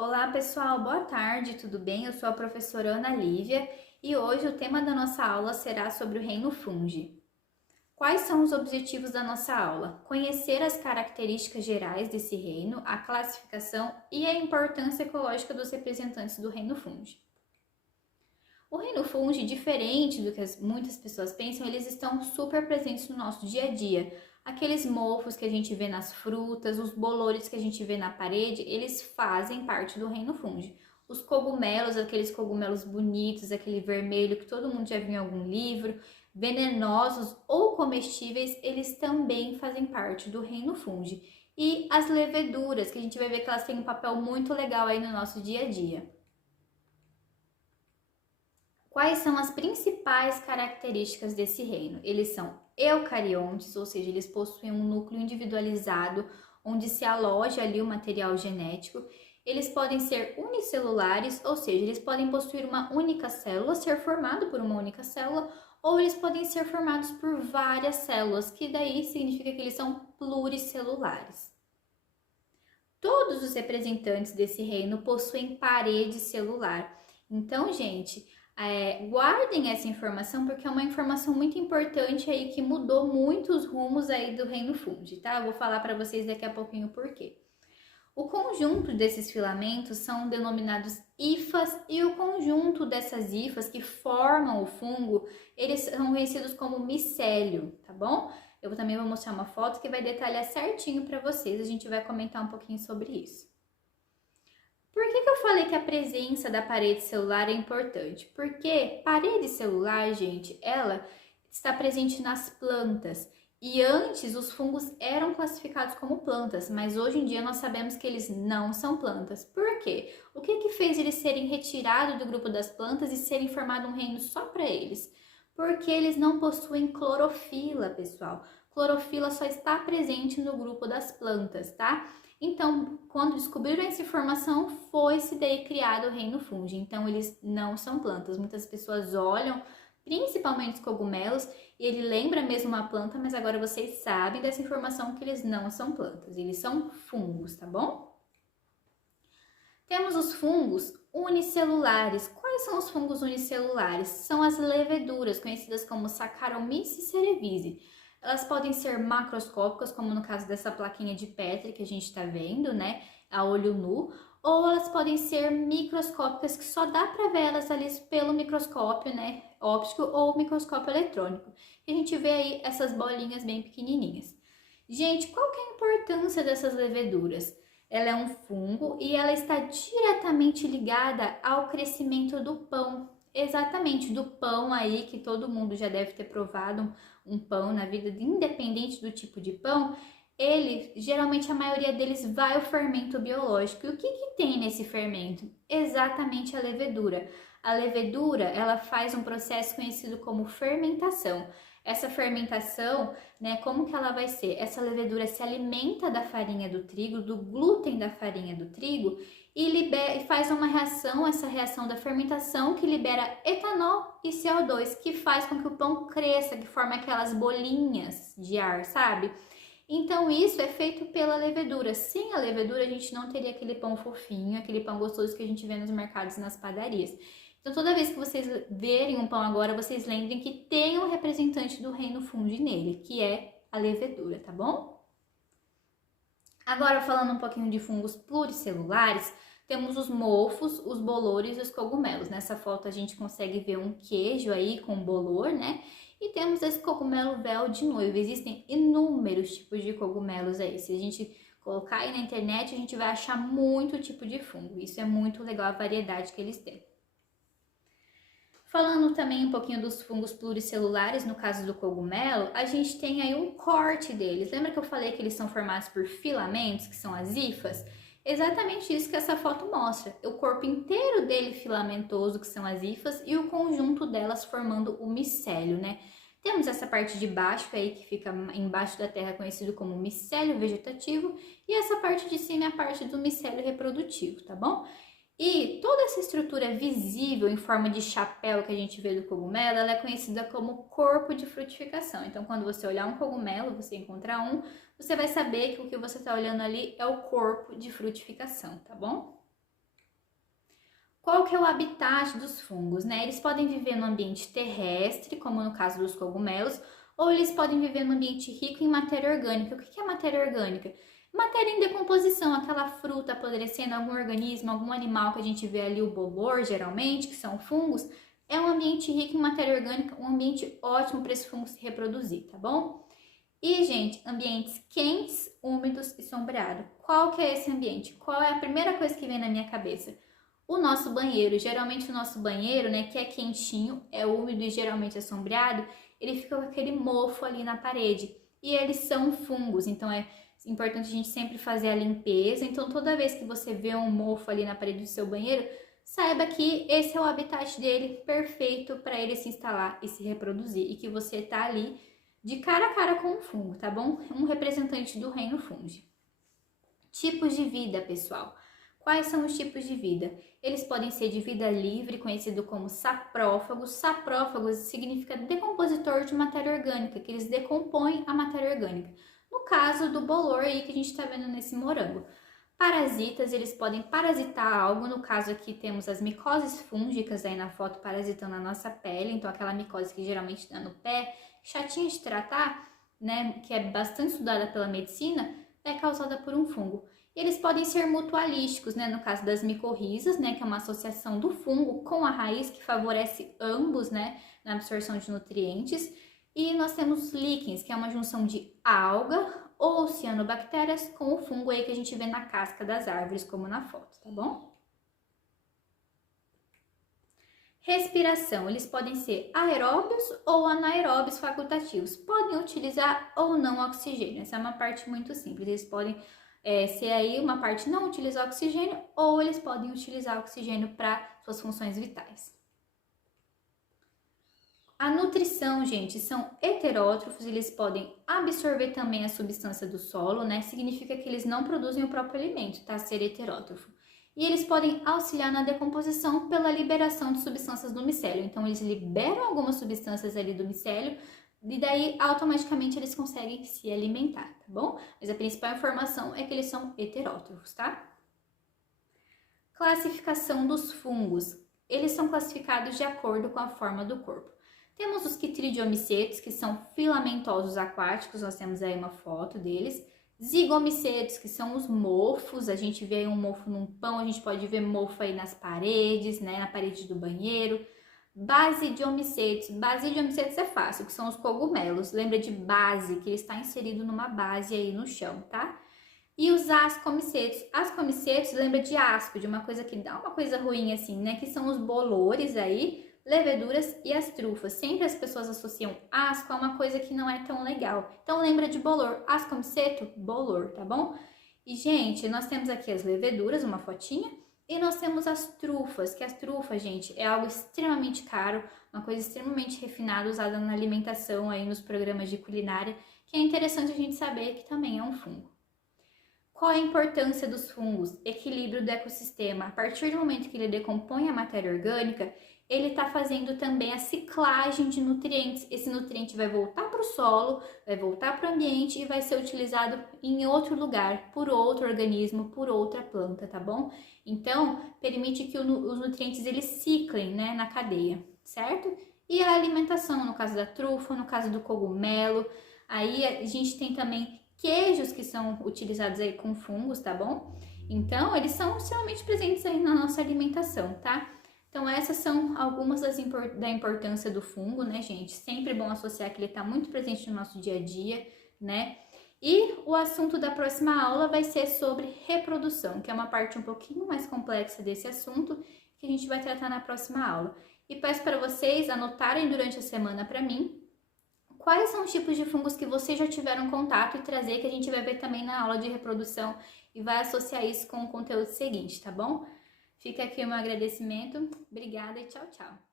Olá pessoal, boa tarde, tudo bem? Eu sou a professora Ana Lívia e hoje o tema da nossa aula será sobre o reino fungi. Quais são os objetivos da nossa aula? Conhecer as características gerais desse reino, a classificação e a importância ecológica dos representantes do reino fungi. O reino fungi, diferente do que muitas pessoas pensam, eles estão super presentes no nosso dia a dia. Aqueles mofos que a gente vê nas frutas, os bolores que a gente vê na parede, eles fazem parte do reino fungi. Os cogumelos, aqueles cogumelos bonitos, aquele vermelho que todo mundo já viu em algum livro, venenosos ou comestíveis, eles também fazem parte do reino fungi. E as leveduras, que a gente vai ver que elas têm um papel muito legal aí no nosso dia a dia. Quais são as principais características desse reino? Eles são eucariontes, ou seja, eles possuem um núcleo individualizado onde se aloja ali o material genético. Eles podem ser unicelulares, ou seja, eles podem possuir uma única célula, ser formado por uma única célula, ou eles podem ser formados por várias células, que daí significa que eles são pluricelulares. Todos os representantes desse reino possuem parede celular. Então, gente, guardem essa informação porque é uma informação muito importante aí que mudou muito os rumos aí do reino fungi, tá? Eu vou falar para vocês daqui a pouquinho por quê. O conjunto desses filamentos são denominados hifas e o conjunto dessas hifas que formam o fungo, eles são conhecidos como micélio, tá bom? Eu também vou mostrar uma foto que vai detalhar certinho para vocês, a gente vai comentar um pouquinho sobre isso. Por que eu falei que a presença da parede celular é importante? Porque parede celular, gente, ela está presente nas plantas. E antes os fungos eram classificados como plantas, mas hoje em dia nós sabemos que eles não são plantas. Por quê? O que fez eles serem retirados do grupo das plantas e serem formado um reino só para eles? Porque eles não possuem clorofila, pessoal. Clorofila só está presente no grupo das plantas, tá? Então, quando descobriram essa informação, foi-se daí criado o reino fungi. Então, eles não são plantas. Muitas pessoas olham, principalmente os cogumelos, e ele lembra mesmo uma planta, mas agora vocês sabem dessa informação que eles não são plantas, eles são fungos, tá bom? Temos os fungos unicelulares. Quais são os fungos unicelulares? São as leveduras, conhecidas como Saccharomyces cerevisiae. Elas podem ser macroscópicas, como no caso dessa plaquinha de Petri que a gente está vendo, né, a olho nu, ou elas podem ser microscópicas, que só dá para ver elas ali pelo microscópio, né, óptico ou microscópio eletrônico. E a gente vê aí essas bolinhas bem pequenininhas. Gente, qual que é a importância dessas leveduras? Ela é um fungo e ela está diretamente ligada ao crescimento do pão. Exatamente, do pão aí que todo mundo já deve ter provado um pão na vida, independente do tipo de pão, ele, geralmente a maioria deles vai ao fermento biológico. E o que tem nesse fermento? Exatamente a levedura. A levedura, ela faz um processo conhecido como fermentação. Essa fermentação, né, como que ela vai ser? Essa levedura se alimenta da farinha do trigo, do glúten da farinha do trigo e faz uma reação, essa reação da fermentação que libera etanol e CO2, que faz com que o pão cresça, que forma aquelas bolinhas de ar, sabe? Então isso é feito pela levedura. Sem a levedura a gente não teria aquele pão fofinho, aquele pão gostoso que a gente vê nos mercados e nas padarias. Então toda vez que vocês verem um pão agora, vocês lembrem que tem um representante do reino fungi nele, que é a levedura, tá bom? Agora falando um pouquinho de fungos pluricelulares, temos os mofos, os bolores e os cogumelos. Nessa foto a gente consegue ver um queijo aí com bolor, né? E temos esse cogumelo véu de noivo. Existem inúmeros tipos de cogumelos aí. Se a gente colocar aí na internet, a gente vai achar muito tipo de fungo. Isso é muito legal, a variedade que eles têm. Falando também um pouquinho dos fungos pluricelulares, no caso do cogumelo, a gente tem aí um corte deles. Lembra que eu falei que eles são formados por filamentos, que são as hifas? Exatamente isso que essa foto mostra. O corpo inteiro dele filamentoso, que são as hifas, e o conjunto delas formando o micélio, né? Temos essa parte de baixo aí, que fica embaixo da terra, conhecido como micélio vegetativo, e essa parte de cima é a parte do micélio reprodutivo, tá bom? E toda essa estrutura visível em forma de chapéu que a gente vê do cogumelo, ela é conhecida como corpo de frutificação. Então, quando você olhar um cogumelo, você encontrar um, você vai saber que o que você está olhando ali é o corpo de frutificação, tá bom? Qual que é o habitat dos fungos, né? Eles podem viver no ambiente terrestre, como no caso dos cogumelos, ou eles podem viver no ambiente rico em matéria orgânica. O que é matéria orgânica? Matéria em decomposição, aquela fruta apodrecendo, algum organismo, algum animal que a gente vê ali, o bolor, geralmente, que são fungos, é um ambiente rico em matéria orgânica, um ambiente ótimo para esse fungo se reproduzir, tá bom? E, gente, ambientes quentes, úmidos e sombreados. Qual que é esse ambiente? Qual é a primeira coisa que vem na minha cabeça? O nosso banheiro. Geralmente o nosso banheiro, né, que é quentinho, é úmido e geralmente é sombreado, ele fica com aquele mofo ali na parede. E eles são fungos, então é importante a gente sempre fazer a limpeza. Então, toda vez que você vê um mofo ali na parede do seu banheiro, saiba que esse é o habitat dele perfeito para ele se instalar e se reproduzir. E que você tá ali de cara a cara com o fungo, tá bom? Um representante do reino fungi. Tipos de vida, pessoal. Quais são os tipos de vida? Eles podem ser de vida livre, conhecido como saprófagos. Saprófagos significa decompositor de matéria orgânica, que eles decompõem a matéria orgânica. No caso do bolor aí que a gente está vendo nesse morango. Parasitas, eles podem parasitar algo. No caso aqui temos as micoses fúngicas aí na foto parasitando a nossa pele. Então aquela micose que geralmente está no pé, chatinha de tratar, né, que é bastante estudada pela medicina, é causada por um fungo. E eles podem ser mutualísticos, né, no caso das micorrizas, né, que é uma associação do fungo com a raiz que favorece ambos, né, na absorção de nutrientes. E nós temos líquens, que é uma junção de alga ou cianobactérias com o fungo aí que a gente vê na casca das árvores, como na foto, tá bom? Respiração, eles podem ser aeróbios ou anaeróbios facultativos. Podem utilizar ou não oxigênio. Essa é uma parte muito simples. Eles podem ser aí uma parte não utilizar oxigênio ou eles podem utilizar oxigênio para suas funções vitais. A nutrição, gente, são heterótrofos, eles podem absorver também a substância do solo, né? Significa que eles não produzem o próprio alimento, tá? Ser heterótrofo. E eles podem auxiliar na decomposição pela liberação de substâncias do micélio. Então, eles liberam algumas substâncias ali do micélio e daí automaticamente eles conseguem se alimentar, tá bom? Mas a principal informação é que eles são heterótrofos, tá? Classificação dos fungos. Eles são classificados de acordo com a forma do corpo. Temos os quitridiomicetos, que são filamentosos aquáticos, nós temos aí uma foto deles. Zigomicetos, que são os mofos, a gente vê aí um mofo num pão, a gente pode ver mofo aí nas paredes, né, na parede do banheiro. Basidiomicetos é fácil, que são os cogumelos, lembra de base, que ele está inserido numa base aí no chão, tá? E os ascomicetos lembra de asco, de uma coisa que dá uma coisa ruim assim, né, que são os bolores aí, leveduras e as trufas. Sempre as pessoas associam asco a uma coisa que não é tão legal. Então lembra de bolor, ascomiceto, bolor, tá bom? E gente, nós temos aqui as leveduras, uma fotinha, e nós temos as trufas, que as trufas, gente, é algo extremamente caro, uma coisa extremamente refinada, usada na alimentação aí nos programas de culinária, que é interessante a gente saber que também é um fungo. Qual a importância dos fungos? Equilíbrio do ecossistema. A partir do momento que ele decompõe a matéria orgânica, ele está fazendo também a ciclagem de nutrientes. Esse nutriente vai voltar para o solo, vai voltar para o ambiente e vai ser utilizado em outro lugar, por outro organismo, por outra planta, tá bom? Então, permite que os nutrientes eles ciclem, né, na cadeia, certo? E a alimentação, no caso da trufa, no caso do cogumelo, aí a gente tem também queijos que são utilizados aí com fungos, tá bom? Então, eles são extremamente presentes aí na nossa alimentação, tá? Então, essas são algumas da importância do fungo, né, gente? Sempre bom associar que ele está muito presente no nosso dia a dia, né? E o assunto da próxima aula vai ser sobre reprodução, que é uma parte um pouquinho mais complexa desse assunto, que a gente vai tratar na próxima aula. E peço para vocês anotarem durante a semana para mim quais são os tipos de fungos que vocês já tiveram contato e trazer, que a gente vai ver também na aula de reprodução e vai associar isso com o conteúdo seguinte, tá bom? Fica aqui o meu agradecimento. Obrigada e tchau, tchau.